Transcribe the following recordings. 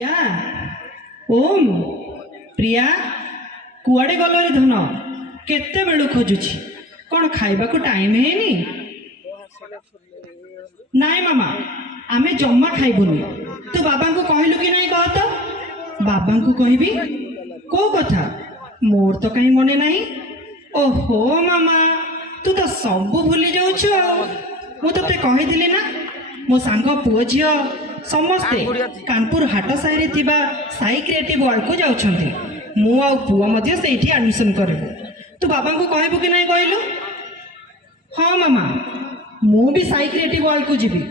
या ओम प्रिया कुआडे गल रे धन केते बेलू खोजुची कौन खाइबा को टाइम है नाई मामा आमे जम्मा खाइबुनी तू बाबा को कहलु कि नहीं कह तो बाबा को कहबी को कथा मोर तो कहीं मने नहीं ओहो मामा तू तो सब भूली जाऊछु मु तते कहिदिली ना मो सांग पुओ झियो समस्ते कानपुर हाट साही थिबा साई क्रिएटिव वर्ल्ड को जाउछन्ती मु आ पुओ मध्ये सेठी एडमिशन करबो तू बाबा को कहबो कि नहीं कहलु हाँ मामा मु भी साई क्रिएटिव वर्ल्ड को जीवी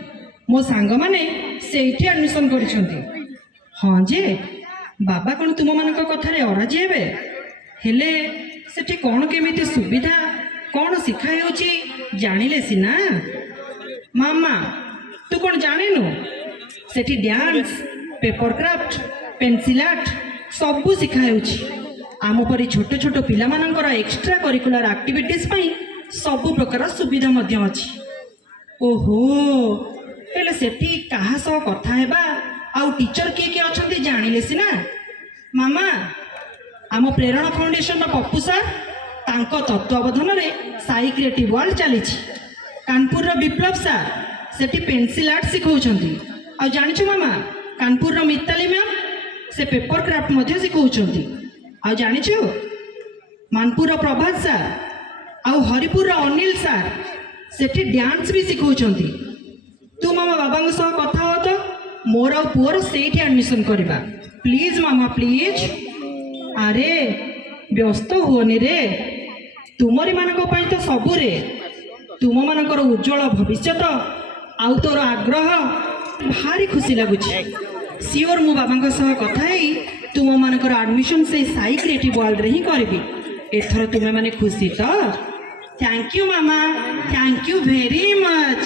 मो सांग माने सेठी एडमिशन करिसन्ती हाँ जे बाबा कौन तुम मान कथार अराजी हे हेले सेठी कौन केमिति सुविधा कौन शिखाई जानिले सिना मामा तू कौन जानिनु सेठी dance paper craft pencil art सबू शिखाई आम परी छोट छोट पिला मानकर एक्स्ट्रा करिकुलर एक्टिविटीज पई सबू प्रकार सुविधा मध्य अछि ओहो हेले सेठी कहा सह कथा हेबा आउ टीचर किए किए अछंती जानिले सिना मामा आम प्रेरणा फाउंडेशन पप्पू सार तांको तत्वावधान रे साई क्रिएटिव वर्ल्ड चली कानपुर रो विप्लव सार सेठी पेंसिल आर्ट सिखौछंती आ जानिछु मामा कानपुर रो मिताली मैम से पेपर क्राफ्ट मध्य सिखौछंती आ जानिछु मानपुर रो प्रभात सार आ हरिपुर रो अनिल सार सेठी डांस भी सिखौछंती तू मामा बाबा सह कथा हो तो मोर आ पुअर सेठी एडमिशन करबा प्लीज मामा प्लीज अरे व्यस्त हुओनी रे तुमरी मानक पई तो सबु रे तुम मानकर उज्जवल भविष्य आउ तोर आग्रह भारी खुशी लगुଛି सियोर मु बाबा सह कथा ही तुम मानकर एडमिशन से साई क्रिएटिव वर्ल्ड रे ही करबी एथर तुमे माने खुशी तो thank you mama thank you very much